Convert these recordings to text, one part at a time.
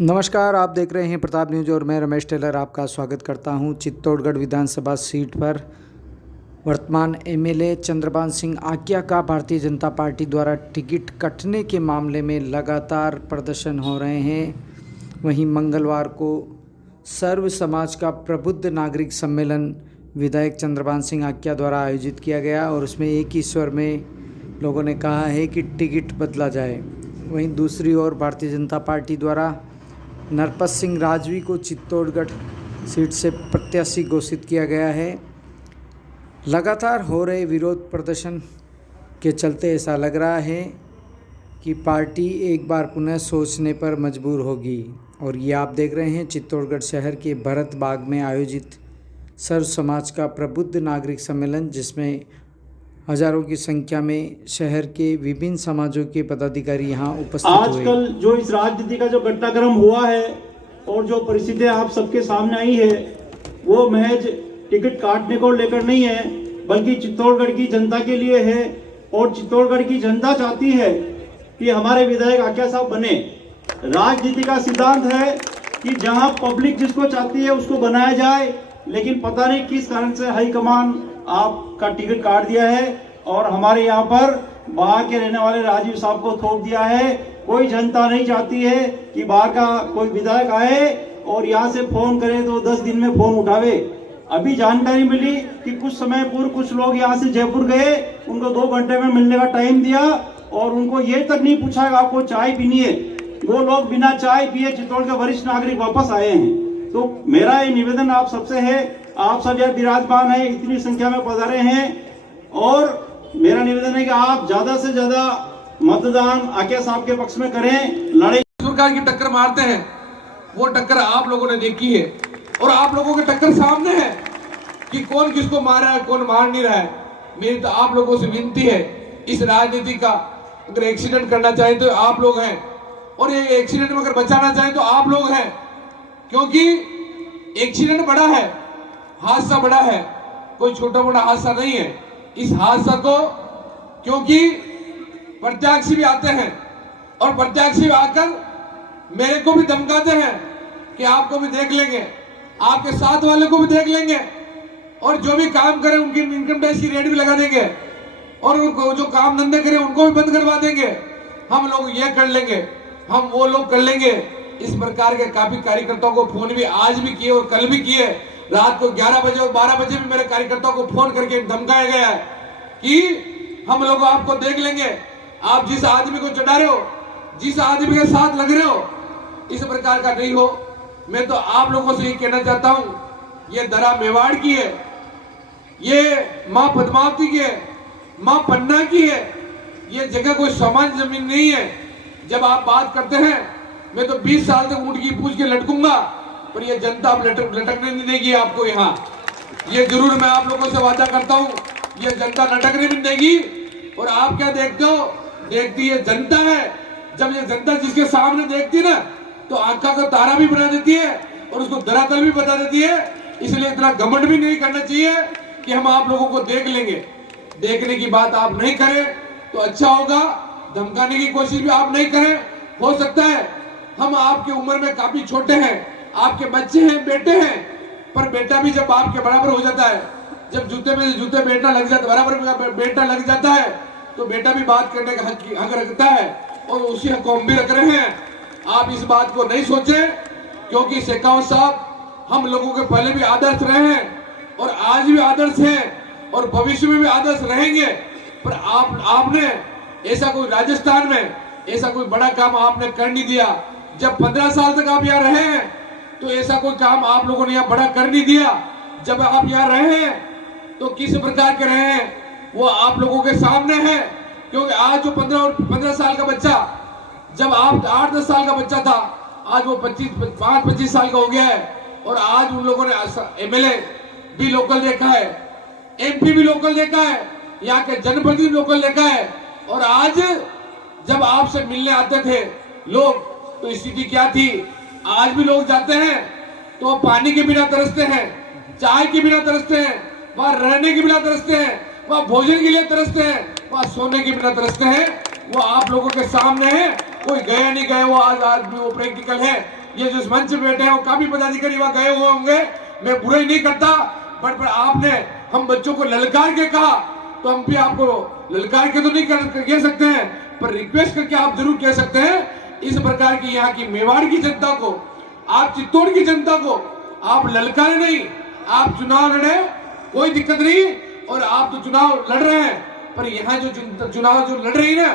नमस्कार, आप देख रहे हैं प्रताप न्यूज और मैं रमेश टेलर आपका स्वागत करता हूं। चित्तौड़गढ़ विधानसभा सीट पर वर्तमान एमएलए चंद्रभान सिंह आक्या का भारतीय जनता पार्टी द्वारा टिकट कटने के मामले में लगातार प्रदर्शन हो रहे हैं। वहीं मंगलवार को सर्व समाज का प्रबुद्ध नागरिक सम्मेलन विधायक चंद्रभान सिंह आक्या द्वारा आयोजित किया गया और उसमें एक ही स्वर में लोगों ने कहा है कि टिकट बदला जाए। वहीं दूसरी ओर भारतीय जनता पार्टी द्वारा नरपत सिंह राजवी को चित्तौड़गढ़ सीट से प्रत्याशी घोषित किया गया है। लगातार हो रहे विरोध प्रदर्शन के चलते ऐसा लग रहा है कि पार्टी एक बार पुनः सोचने पर मजबूर होगी। और ये आप देख रहे हैं चित्तौड़गढ़ शहर के भरत बाग में आयोजित सर्व समाज का प्रबुद्ध नागरिक सम्मेलन, जिसमें हजारों की संख्या में शहर के विभिन्न समाजों के पदाधिकारी यहाँ उपस्थित हुए। आजकल जो इस राजनीति का जो घटनाक्रम हुआ है और जो परिस्थितियां आप सबके सामने आई है, वो महज टिकट काटने को लेकर नहीं है, बल्कि चित्तौड़गढ़ की जनता के लिए है। और चित्तौड़गढ़ की जनता चाहती है कि हमारे विधायक आक्या साहब बने। राजनीति का सिद्धांत है कि जहां पब्लिक जिसको चाहती है उसको बनाया जाए, लेकिन पता नहीं किस कारण से हाईकमान आपका टिकट काट दिया है और हमारे यहाँ पर बाहर के रहने वाले राजीव साहब को थोप दिया है। कोई जनता नहीं चाहती है कि बाहर का कोई विधायक आए और यहाँ से फोन करे तो 10 दिन में फोन उठावे। अभी जानकारी मिली कि कुछ समय पूर्व कुछ लोग यहाँ से जयपुर गए, उनको 2 घंटे में मिलने का टाइम दिया और उनको ये तक नहीं पूछा आपको चाय पीनी है। वो लोग बिना चाय पिए चित्तौड़ के वरिष्ठ नागरिक वापस आए हैं। तो मेरा ये निवेदन आप सबसे है, आप सब यहाँ विराजमान है, इतनी संख्या में पधारे हैं, और मेरा निवेदन है कि आप ज्यादा से ज्यादा मतदान आक्या साहब के पक्ष में करें। लड़ाई सरकार की टक्कर मारते हैं, वो टक्कर आप लोगों ने देखी है और आप लोगों की टक्कर सामने है कि कौन किसको मार रहा है, कौन मार नहीं रहा है। मेरी तो आप लोगों से विनती है, इस राजनीति का अगर एक्सीडेंट करना चाहे तो आप लोग हैं, और ये एक्सीडेंट में अगर बचाना चाहे तो आप लोग हैं, क्योंकि एक्सीडेंट बड़ा है, हादसा बड़ा है, कोई छोटा बड़ा हादसा नहीं है। इस हादसा को, क्योंकि प्रत्याशी भी आते हैं और प्रत्याशी आकर मेरे को भी धमकाते हैं कि आपको भी देख लेंगे, आपके साथ वाले को भी देख लेंगे, और जो भी काम करें उनकी इनकम टैक्स की रेट भी लगा देंगे, और उनको जो काम धंधे करें उनको भी बंद करवा देंगे। हम लोग ये कर लेंगे, हम वो लोग कर लेंगे। इस प्रकार के काफी कार्यकर्ताओं को फोन भी आज भी किए और कल भी किए। रात को 11 बजे और 12 बजे भी मेरे कार्यकर्ताओं को फोन करके धमकाया गया है कि हम लोग आपको देख लेंगे, आप जिस आदमी को चढ़ा रहे हो, जिस आदमी के साथ लग रहे हो, इस प्रकार का नहीं हो। मैं तो आप लोगों से ये कहना चाहता हूं, ये दरा मेवाड़ की है, ये मां पद्मावती की है, मां पन्ना की है, ये जगह कोई सामान्य जमीन नहीं है। जब आप बात करते हैं, मैं तो 20 साल तक ऊँट की पूछ के लटकूंगा, पर ये जनता अब लटकने नहीं देगी आपको यहाँ। ये जरूर मैं आप लोगों से वादा करता हूँ, ये जनता लटकने नहीं देगी। और आप क्या देखते हो, देखती है जनता है। जब ये जनता जिसके सामने देखती है ना, तो आंखा का तारा भी बना देती है और उसको धरातल भी बता देती है। इसलिए इतना घमंड भी नहीं करना चाहिए कि हम आप लोगों को देख लेंगे। देखने की बात आप नहीं करें तो अच्छा होगा, धमकाने की कोशिश भी आप नहीं करें। हो सकता है हम आपकी उम्र में काफी छोटे हैं, आपके बच्चे हैं, बेटे हैं, पर बेटा भी जब आपके बराबर हो जाता है, जब जूते में जूते बेटा लग जाता, बराबर बेटा लग जाता है, तो बेटा भी बात करने का हक रखता है, और उसी हक को हम भी रख रहे हैं। आप इस बात को नहीं सोचे, क्योंकि शेखावत साहब हम लोगों के पहले भी आदर्श रहे हैं और आज भी आदर्श हैं और भविष्य में भी आदर्श रहेंगे। पर आपने ऐसा कोई राजस्थान में ऐसा कोई बड़ा काम आपने कर नहीं दिया। जब 15 साल तक आप यहाँ रहे हैं तो ऐसा कोई काम आप लोगों ने यहाँ बड़ा कर नहीं दिया। जब आप यहाँ रहे हैं तो किस प्रकार के रहे हैं वो आप लोगों के सामने है। क्योंकि आज जो 15 साल का बच्चा, जब आप 8-10 साल का बच्चा था, आज वो 25 साल का हो गया है। और आज उन लोगों ने एमएलए भी लोकल देखा है, एमपी भी लोकल देखा है, यहाँ के जनप्रतिनिधि लोकल देखा है। और आज जब आपसे मिलने आते थे लोग, तो स्थिति क्या थी? आज भी लोग जाते हैं तो पानी के बिना तरसते हैं, चाय के बिना तरसते हैं, वहां रहने के बिना तरसते हैं, वहां भोजन के लिए तरसते हैं, वहां सोने के बिना तरसते हैं। वो आप लोगों के सामने है, कोई गया नहीं गया, वो आज भी वो प्रैक्टिकल है। ये जो इस मंच पे बैठे हैं वो काफी पदाधिकारी वहां गए हुए होंगे, मैं बुराई नहीं करता, बट आपने हम बच्चों को ललकार के कहा तो हम भी आपको ललकार के तो नहीं कह सकते हैं, पर रिक्वेस्ट करके आप जरूर कह सकते हैं। इस प्रकार की यहाँ की मेवाड़ की जनता को, आप चित्तौड़ की जनता को आप ललकारे नहीं, आप चुनाव लड़े, कोई दिक्कत नहीं, और आप तो चुनाव लड़ रहे हैं, पर यहाँ जो चुनाव जो लड़ रही है ना,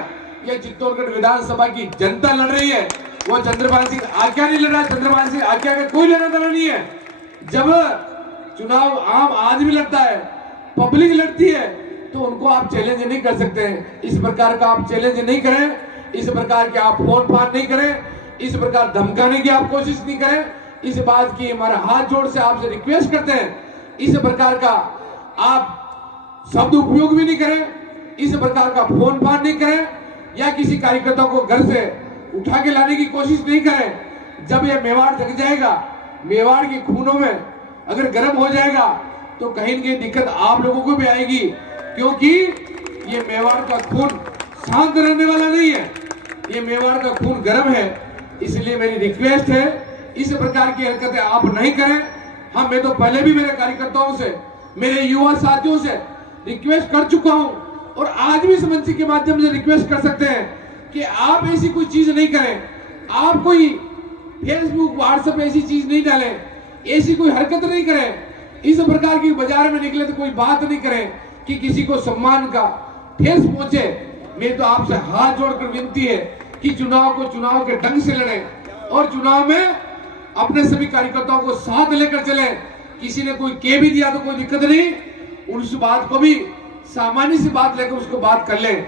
ये चित्तौड़गढ़ विधानसभा की जनता लड़ रही है। वो चंद्रभान सिंह आक्या नहीं लड़ रहा, चंद्रभान सिंह आक्या का कोई लेना देना नहीं है। जब चुनाव आम आदमी लड़ता है, पब्लिक लड़ती है, तो उनको आप चैलेंज नहीं कर सकते हैं। इस प्रकार का आप चैलेंज नहीं करें, इस प्रकार के आप फोन फान नहीं करें, इस प्रकार धमकाने की आप कोशिश नहीं करें। इस बात की हमारा हाथ जोड़ से आपसे रिक्वेस्ट करते हैं, इस प्रकार का आप शब्द उपयोग भी नहीं करें, इस प्रकार का फोन फान नहीं करें, या किसी कार्यकर्ता को घर से उठा के लाने की कोशिश नहीं करें। जब ये मेवाड़ जग जाएगा, मेवाड़ के खूनों में अगर गर्म हो जाएगा, तो कहीं न कहीं दिक्कत आप लोगों को भी आएगी, क्योंकि ये मेवाड़ का खून शांत रहने वाला नहीं है, ये मेवाड़ का खून गर्म है। इसलिए मेरी रिक्वेस्ट है, इस प्रकार की हरकतें आप नहीं करें। हाँ, मैं तो पहले भी मेरे कार्यकर्ताओं से, मेरे युवा साथियों से रिक्वेस्ट कर चुका हूं, और आज भी इस मंच के माध्यम से रिक्वेस्ट कर सकते हैं कि आप ऐसी कोई चीज नहीं करें, आप कोई फेसबुक व्हाट्सएप ऐसी चीज नहीं डालें, ऐसी कोई हरकत नहीं करें, इस प्रकार की बाजार में निकले तो कोई बात नहीं करें कि किसी को सम्मान का ठेस पहुंचे। मैं तो आपसे हाथ जोड़कर विनती है कि चुनाव को चुनाव के ढंग से लड़ें, और चुनाव में अपने सभी कार्यकर्ताओं को साथ लेकर चलें। किसी ने कोई कह भी दिया तो कोई दिक्कत नहीं, उस बात को भी सामान्य सी बात लेकर उसको बात कर लें।